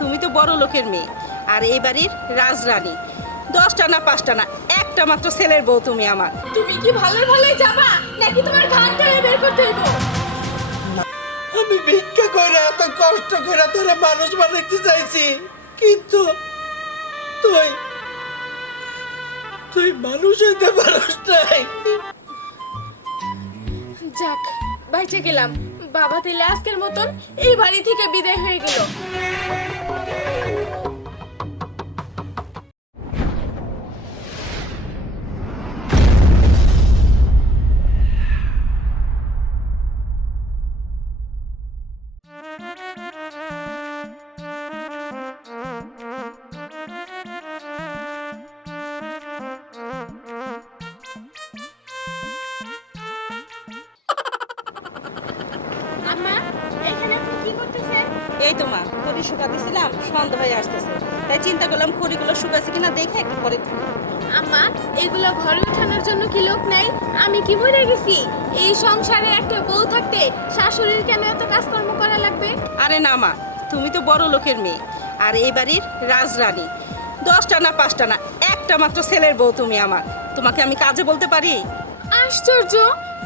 তুমি তো বড় লোকের মেয়ে। আর এই বাড়ির রাজরানী। দশটা না পাঁচটা না একটা মাত্র ছেলের বউ তুমি আমার। তুমি কি ভালো ভালোই যাবা নাকি তোমার ঘাট ধরে বের করতে হইব? আমি ভিক্ষা করে এত কষ্ট করে তোরে মানুষ বানাইতে চাইছি কিন্তু তুই তুই মানুষ হইতে পারস নাই। যাক বাইচে গেলাম। বাবা তাইলে আজকের মতন এই বাড়ি থেকে বিদায় হয়ে গেল। খড়ি দিছিলাম সন্ধ্যা হয়ে আসতেছে। তাই চিন্তা করলাম খড়িগুলো শুকাছে কিনা দেখে একটু পরে। আম্মা এগুলো ঘরে ওঠানোর জন্য কি লোক নাই? আমি কি মরে গেছি? এই সংসারে একটা বউ থাকতে শাশুড়ির কেন এত কাজকর্ম করা লাগবে? আরে না মা তুমি তো বড় লোকের মেয়ে আর এই বাড়ির রাজরানী। দশটা না পাঁচটা না একটা মাত্র ছেলের বউ তুমি আমার। তোমাকে আমি কাজে বলতে পারি? আশ্চর্য!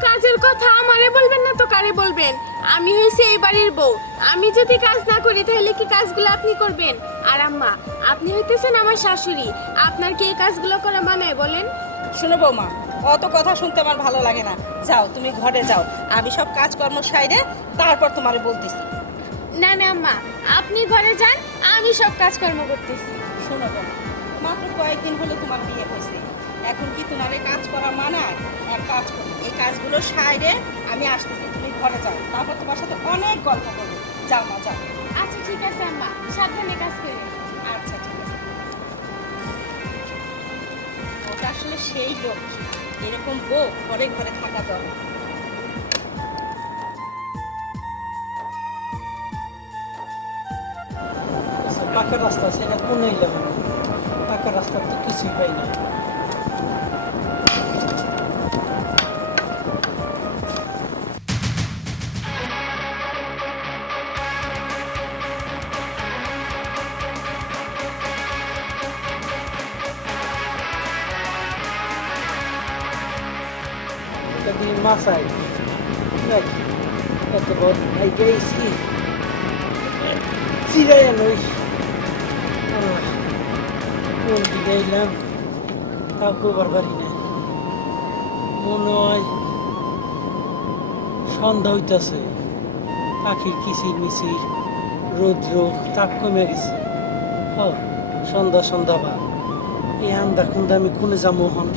কাজের কথা আমারে বলবেন না তো কারে বলবেন? আমি হয়েছে এই বাড়ির বউ। আমি যদি কাজ না করি তাহলে কি কাজগুলো আপনি করবেন? আর আম্মা আপনি হইতেছেন আমার শাশুড়ি। আপনার কি এই কাজগুলো করা মানায় বলেন? শোনো বৌমা অত কথা শুনতে আমার ভালো লাগে না। যাও তুমি ঘরে যাও। আমি সব কাজকর্ম সাইডে তারপর তোমারে বলতেছি। না না আম্মা আপনি ঘরে যান আমি সব কাজকর্ম করতেছি। শোনো বৌমা মাত্র কয়েকদিন হলো তোমার বিয়ে হয়েছে। এখন কি তোমার কাজ করা মানায়? এক কাজ করো। এই কাজগুলো সাইডে আমি আসতেছি। ঘরে যাও তারপর তোমার সাথে অনেক গল্প করব। যাও মা যাও। আচ্ছা ঠিক আছে আম্মা। সাবধানে কাজ করে আচ্ছা ঠিক আছে। ওটা আসলে সেই লোক। এরকম বউ ঘরে ঘরে থাকা দরকার। আচ্ছা, পাকা রাস্তা সেটা কোন এলাম পাকা রাস্তা তো কিছুই পাই না। এটা দিয়ে মাছাই দেখ এত বড় আই গেছি চিরাই নই কোন দিকে এলাম তাও করবার পারি না মনে হয় সন্ধ্যা হইতাছে পাখির কিচির মিচির রৌদ্র তাপ কমে গেছে হ সন্ধ্যা সন্ধ্যা বা এই আন্দা খুন্দা আমি কোনে যাব হন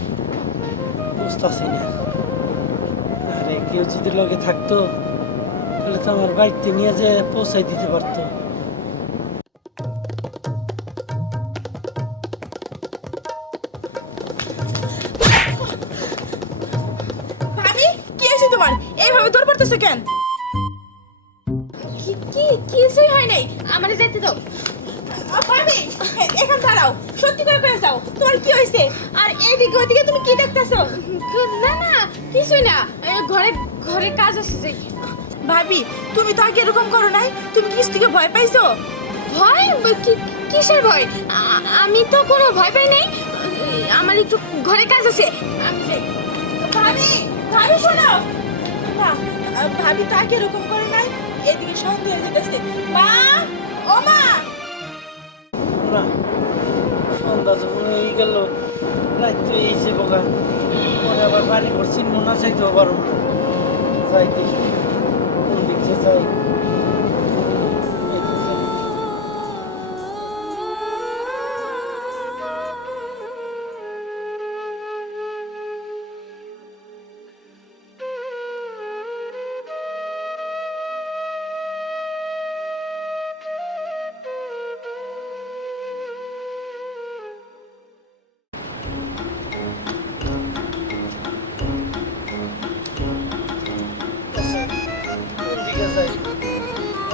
বুঝতেছি না কেউ যদি লগে থাকতো তাহলে তো আমার বাইকতে নিয়ে যে পৌঁছাই দিতে পারতো। ভাবি কি তোমার? এইভাবে দৌড় পড়তেছে কেন? কি কি কিছুই হয় নাই। আমারে যেতে দাও। এখান দাঁড়াও। সত্যি করে করে যাও তোমার কি হয়েছে? আর এইদিকে ওইদিকে তুমি কি দেখতেছো? না না কিছুই না। ঘরে ঘরে কাজ আছে যে। ভাবি তুমি তো আগে এরকম করো নাই। তুমি কিস থেকে ভয় পাইছো? ভয়? কিসের ভয়? আমি তো কোনো ভয় পাই নাই। আমার একটু ঘরে কাজ আছে। আমি যাই। ভাবি ভাবি শোনো। না ভাবি তো এরকম করে নাই। এদিকে সন্দেহ হয়ে যেতেছে। মা সন্ধ্যা মনে হয়ে গেল। রাত্রে এই যে বোকা। মনে আবার বাড়ি ঘর চিনব না চাইতেও পারো যাইতে যাই কোন যাই?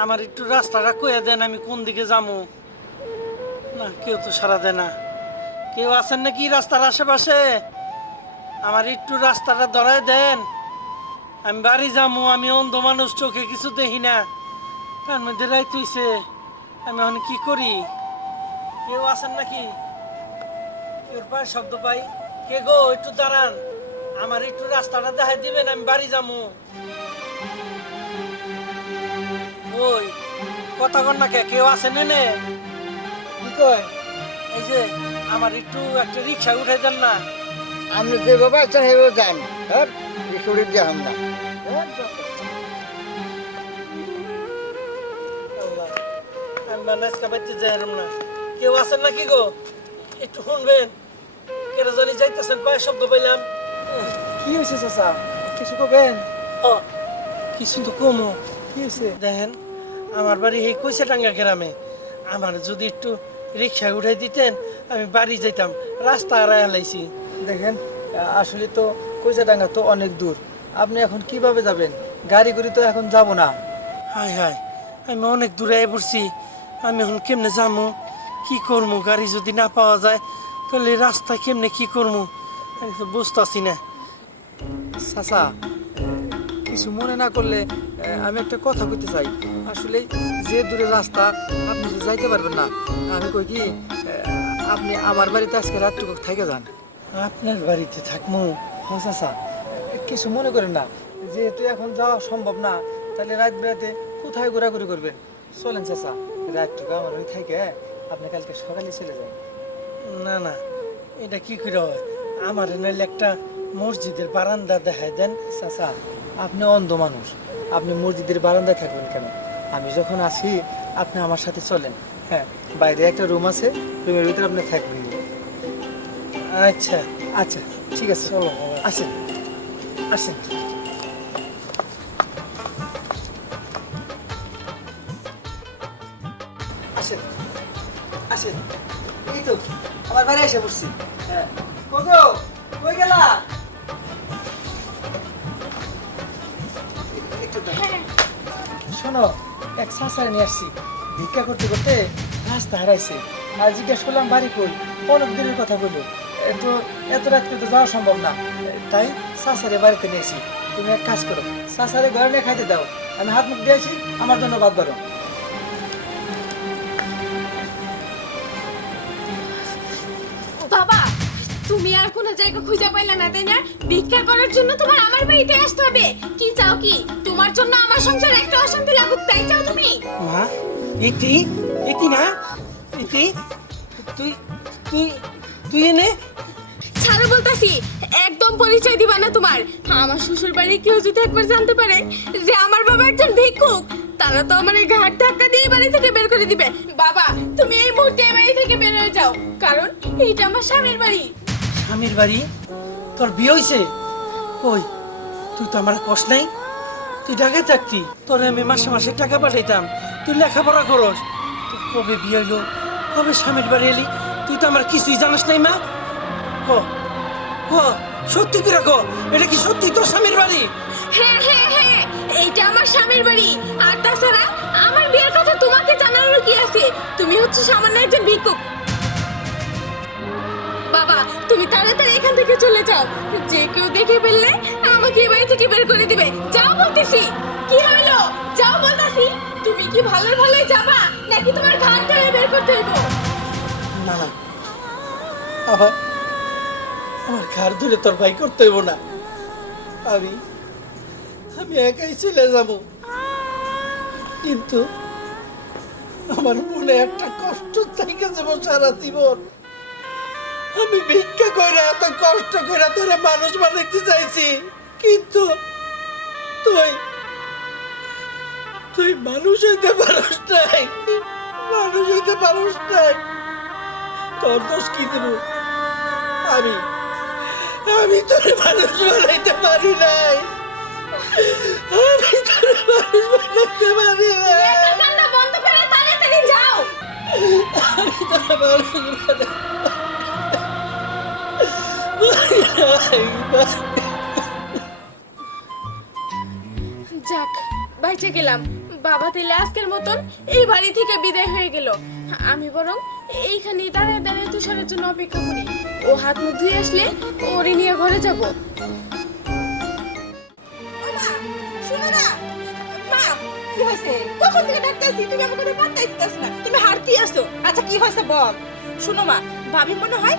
আমার একটু রাস্তাটা কয়ে দেন, আমি কোন দিকে যাব? না, কেউ তো সারা দেয় না। কেউ আছেন নাকি রাস্তার আশেপাশে? আমার একটু রাস্তাটা ধরায় দেন। আমি বাড়ি যাব, আমি অন্ধ মানুষ, চোখে কিছু দেখি না। তার মধ্যে রাইত হইছে, আমি এখন কি করি? কেউ আছেন নাকি? কেউ পায়, শব্দ পাই। কে গো, একটু দাঁড়ান। আমার একটু রাস্তাটা দেখাই দিবেন, আমি বাড়ি যাব। ওই কথা কন না কে? কেউ আছে নেনে কি কয়? এই যে আমার একটু একটা রিক্সা উঠে দেন না। আপনি যেভাবে আছেন সেভাবে যান। হ্যাঁ? রিক্সা দিয়ে না। না। কেউ আছেন নাকি গো? একটু শুনবেন। কেন জানি যাইতেছেন পায়ে শব্দ পাইলাম। কি হয়েছে চাচা? কিছু কবেন? ও কিছু তো কমো। কি হয়েছে দেখেন আমার বাড়ি এই কইসাটাঙ্গা গ্রামে। আমার যদি একটু রিক্সা উঠাই দিতেন আমি বাড়ি যেতাম রাস্তা হারাই লাইছি দেখেন আসলে তো কইচাডাঙ্গা তো অনেক দূর। আপনি এখন কীভাবে যাবেন? গাড়ি করে তো এখন যাব না। হায় হায় আমি অনেক দূরে আই পড়ছি। আমি এখন কেমনে যাব কি করব গাড়ি যদি না পাওয়া যায় তাহলে রাস্তা কেমনে কি করব আমি তো বুঝতেছি না। চাচা কিছু মনে না করলে আমি একটা কথা কইতে চাই। আসলে যে দূরে রাস্তা আপনি যে যাইতে পারবেন না আমি কই কি আপনি আমার বাড়িতে আজকে রাতটুকু থেকে যান। আপনার বাড়িতে থাকব ও চাচা। কিছু মনে করেন না যেহেতু এখন যাওয়া সম্ভব না তাহলে রাত বেড়াতে কোথায় ঘোরাঘুরি করবেন? চলেন চাচা রাতটুকু আমার ওই থেকে আপনি কালকে সকালে চলে যান। না না এটা কি করে হয়? আমার নাইলে একটা মসজিদের বারান্দা দেখায় দেন চাচা। আপনি অন্ধ মানুষ আপনি মসজিদের বারান্দায় থাকবেন কেন? আমি যখন আসি আপনি আমার সাথে চলেন। হ্যাঁ বাইরে একটা রুম আছে রুমের ভিতরে আপনি থাকবেন। আচ্ছা আচ্ছা ঠিক আছে। চলো আসেন আসেন। আসেন আসেন। এই তো আমার বাড়ি এসে পড়ছি। হ্যাঁ। কোকো কই গেলা? শোনো এক সাসারে নিয়ে আসছি। ভিক্ষা করতে করতে রাস্তা হারাইছে। আর জিজ্ঞেস করলাম, বাড়ি কই? অনেক দিনের কথা বলল। তো এত রাত করতে যাওয়া সম্ভব না। তাই সাসারে বাড়িতে নিয়েছি তুমি এক কাজ করো, সাসারে ঘরে নিয়ে খাইতে দাও। আমি হাত মুখ দিয়েছি আমার জন্য বাদ বারো বাবা, তুমি আর জায়গা খুঁজে পাইলে না তাই না? ভিক্ষা করার জন্য তোমার আমার বাড়িতে আসতে হবে। কি চাও কি? তোমার জন্য আমার সংসারে একটা অশান্তি লাগুক তাই চাও তুমি? মা ইতি ইতি না? ইতি তুই তুই তুই এনে? ছাড়ো বলতাছি একদম পরিচয় দিবা না তোমার। আমার শ্বশুর বাড়ি কেউ যদি একবার জানতে পারে যে আমার বাবা একজন ভিক্ষুক তারা তো আমার এই ঘাট ধাক্কা দিয়ে বাড়ি থেকে বের করে দিবে। বাবা তুমি এই মুহূর্তে এই বাড়ি থেকে বের হয়ে যাও কারণ এইটা আমার স্বামীর বাড়ি। স্বামীর বাড়ি? তোর বিয়ে হইছে? কই? তুই তো আমার কষ্ট নাই। তুই ঢাকায় থাকতি। তোরে আমি মাসে মাসে টাকা পাঠাইতাম। তুই লেখাপড়া করস। তুই কবে বিয়ে হইল? কবে স্বামীর বাড়ি এলি? তুই তো আমার কিছুই জানাস নাই, মা। ক? ক? সত্যি ক? এটা কি সত্যি তোর স্বামীর বাড়ি? হ্যাঁ হ্যাঁ হ্যাঁ এইটা আমার স্বামীর বাড়ি। আর তাছাড়া আমার বিয়ের কথা তোমাকে জানানোর কি আছে? তুমি হচ্ছে সামান্য একজন ভিক্ষুক। তুমি তাড়াতাড়ি এখান থেকে চলে যাও। যে কেউ দেখে ফেললে আমাকে এই বাড়ি থেকে বের করে দিবে। যাও বলতেছি। কি হলো? যাও বলতেছি। তুমি কি ভালো ভালোই যাবা, নাকি তোমার ঘাট ধরে বের করতে হইব? না না। আমার আমার ধরে তোর ভাই করতে হইব না। আমি আমি একাই চলে যাব। কিন্তু আমার মনে একটা কষ্ট থেকে যাব সারা জীবন। আমি ভিক্ষা করে এত কষ্ট করে তোরে মানুষ বানাইতে চাইছি। কিন্তু তুই তুই মানুষ হইতে পারস নাই। মানুষ হইতে পারস নাই। তোর দোষ কি দেব? আমি আমি তোর মানুষ বানাইতে পারি নাই। আমি তোর মানুষ বানাইতে পারি নাই। বন্ধ করে তাড়াতাড়ি যাও। আমি তোর মানুষ বাইচে গেলাম। বাবা তাইলে আজকের মতন এই বাড়ি থেকে বিদায় হয়ে গেল। আমি বরং এইখানে দাঁড়ায় দাঁড়ায় তুষারের জন্য অপেক্ষা করি। ও হাত মুখ ধুয়ে আসলে ওরে নিয়ে ঘরে যাব। তুমি আমার আচ্ছা কি হয়েছে মা মনে হয়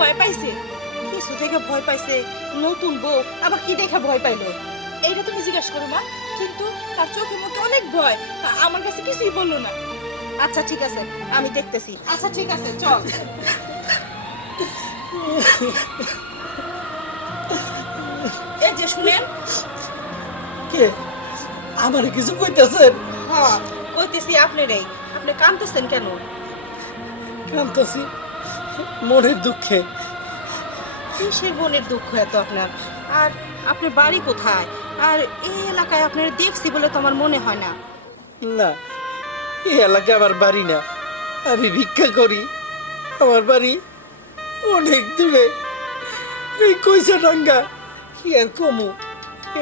ভয় পাইছে। ভয় পাইছে নতুন আবার কি দেখে ভয় পাইলো? এইটা জিজ্ঞাসা করো মা। কিন্তু তার চোখে মুখে অনেক ভয়। আমার কাছে কিছুই বলল না। আচ্ছা ঠিক আছে আমি দেখতেছি। আচ্ছা ঠিক আছে চল। এই যে শুনেন। কে? আমার কিছু কইতেছেন? হ্যাঁ কইতেছি আপনারই। আপনি কাঁদতেছেন কেন? কান্তাছি মনের দুঃখে। কিসের বোনের দুঃখ এত আপনার? আর আপনার বাড়ি কোথায়? আর এই এলাকায় আপনার দেখছি বলে তো আমার মনে হয় না। না এই এলাকা আমার বাড়ি না। আমি ভিক্ষা করি। আমার বাড়ি অনেক দূরে। এই কইসা ডাঙ্গা কি আর কমু?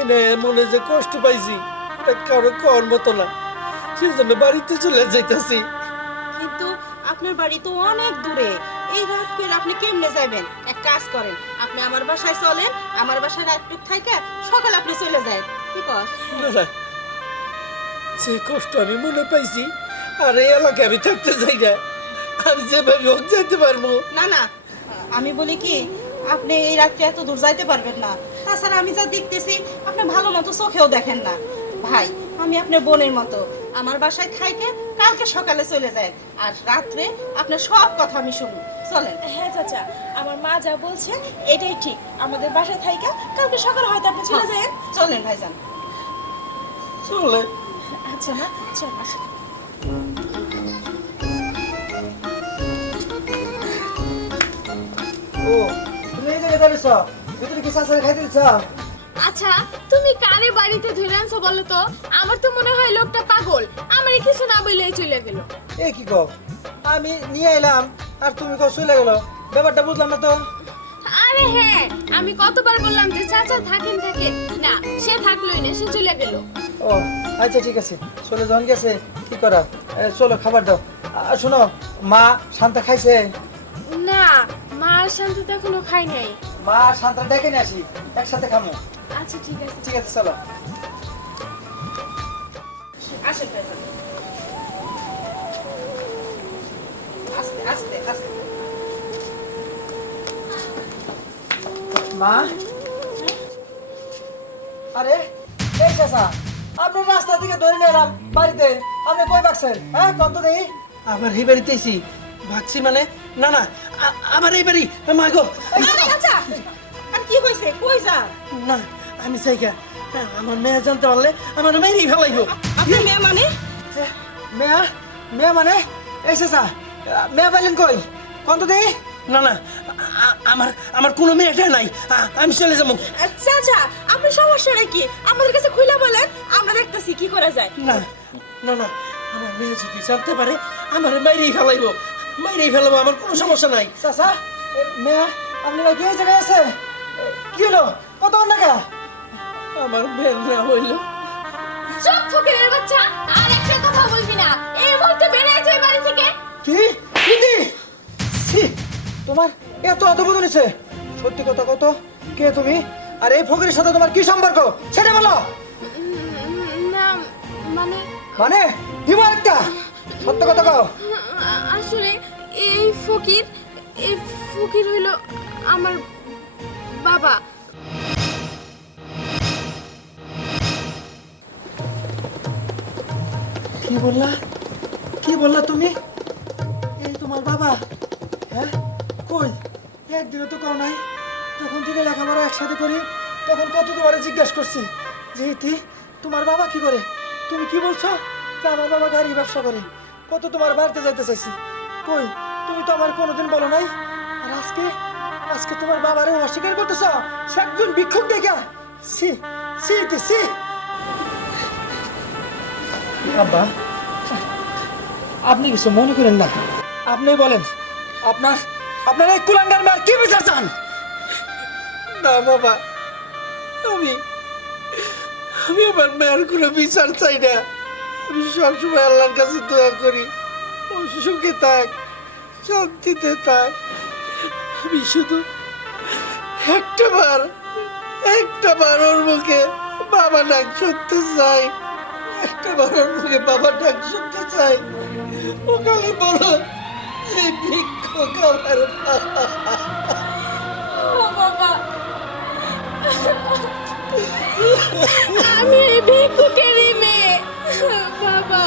এনে মনে যে কষ্ট পাইছি এটা কারও কর মতো না। সেজন্য বাড়িতে চলে যাইতাছি। কিন্তু আপনার বাড়ি তো অনেক দূরে। এই রাত করে আপনি কেমনে যাবেন এক কাজ করেন আপনি আমার বাসায় চলেন আমার বাসায় রাতটুক থাইকা সকালে আপনি চলে যায় কি কস? যে কষ্ট আমি মনে পাইছি আর এই এলাকায় আমি থাকতে চাই না। আমি যেভাবে হোক যাইতে পারব। না না। আমি বলি কি আপনি এই রাত্রে এত দূর যাইতে পারবেন না। তাছাড়া আমি যা দেখতেছি আপনি ভালো মতো চোখেও দেখেন না। ভাই আমি আপনার বোনের মতো। আমার বাসায় থাইকে কালকে সকালে চলে যায়। আর রাত্রে আপনার সব কথা আমি শুনি চলেন। হ্যাঁ চাচা আমার মা যা বলছে এটাই ঠিক। আমাদের বাসায় থাইকা কালকে সকাল হয়তো আপনি চলে যাবেন। চলেন ভাইজান। চলে আচ্ছা মা চল আসো ও তুমি এই জায়গায় দাঁড়িয়েছ? ভিতরে কি চাষারে খাইতে দিচ্ছ? আচ্ছা তুমি কারে বাড়িতে ধরে আনছো বলো তো? আমার তো মনে হয় লোকটা পাগল আমার কিছু না বলেই চলে গেল। এ কি কও? আমি নিয়ে এলাম আর তুমি কও চলে গেল। ব্যাপারটা বুঝলাম না তো। আরে হ্যাঁ আমি কতবার বললাম যে চাচা থাকেন থাকেন। না সে থাকলোই না সে চলে গেল। ও আচ্ছা ঠিক আছে। চলে যখন গেছে কি করা? চলো খাবার দাও। আর শোনো মা শান্তা খাইছে? না মা আর শান্তি তো এখনও খাই নাই। মা শান্তা ডেকে নিয়ে আসি একসাথে খামো। আচ্ছা ঠিক আছে। ঠিক আছে চলো। আসেন ভাইজান আস্তে আস্তে আস্তে। মা? আরে এই চাষা আপনি রাস্তা থেকে ধরে নিয়ে এলাম বাড়িতে। আপনি কই বাকছেন হ্যাঁ কত দেখি। আবার এই বাড়িতে এসি। ভাগছি মানে? না না আবার এই বাড়ি। মা গো। কি হয়েছে কই যান? না আমি চাই। হ্যাঁ, আমার মেয়ে জানতে পারলে আমার মেয়েরই ফেলাইব আপনার মেয়ে মানে? মেয়া? মেয়া মানে? এই চাষা মেয়া পাইলেন কই? কত দেখি না না আমার আমার কোনো মেয়েটা নাই। আমি চলে যাব। চাচা আপনার সমস্যাটা কি? আমাদের কাছে খুলে বলেন আমরা দেখতেছি কি করা যায়। না না না আমার মেয়ে যদি জানতে পারে আমার মেয়েরই ফেলাইব। মেয়েরই ফেলাবো আমার কোনো সমস্যা নাই। এ, মেয়া আপনি ভাই কি জায়গায় আছে? কি হলো? কত টাকা আমার মেয়ের না হইল চুপ ফকিরের তোমার এত অদ্ভুত নিছে সত্যি কথা কত কে তুমি? আর এই ফকিরের সাথে তোমার কি সম্পর্ক? সেটা বলো। না মানে মানে? দিব একটা সত্য কথা কও। আসলে এই ফকির এই ফকির হইল আমার বাবা। কি বললা? কি বললা তুমি? এই তোমার বাবা। হ্যাঁ? কই? একদিনও তো কও নাই। যখন থেকে লেখাপড়া একসাথে করি, তখন কত তোমার জিজ্ঞাসা করছি, যে ইতি, তোমার বাবা কি করে? তুমি কি বলছো যে আমার বাবা গাড়ি ব্যবসা করে? কত তোমার বাড়িতে যাইতে চাইছি। কই, তুমি তো আমার কোনোদিন বলো নাই? আর আজকে আজকে তোমার বাবারে অস্বীকার করতেছ সে একজন ভিক্ষুক দেখা। সি সি ইতি সি আব্বা, আপনি কিছু মনে করেন না। আপনি বলেন, আপনার আপনার এই কুলাঙ্গার মেয়ার কি বিচার চান? না বাবা, আমি আমি আমার মেয়ের কোনো বিচার চাই না। আমি সবসময় আল্লাহর কাছে দোয়া করি সুখে থাক, শান্তিতে থাক। আমি শুধু একটা বার একটা বার ওর মুখে বাবা ডাক শুনতে চাই। একটা বার ওর মুখে বাবা ডাক শুনতে চাই। ও খালি বলো ভিক্ষুক আমার বাবা আমি এই ভিক্ষুকেরই মেয়ে বাবা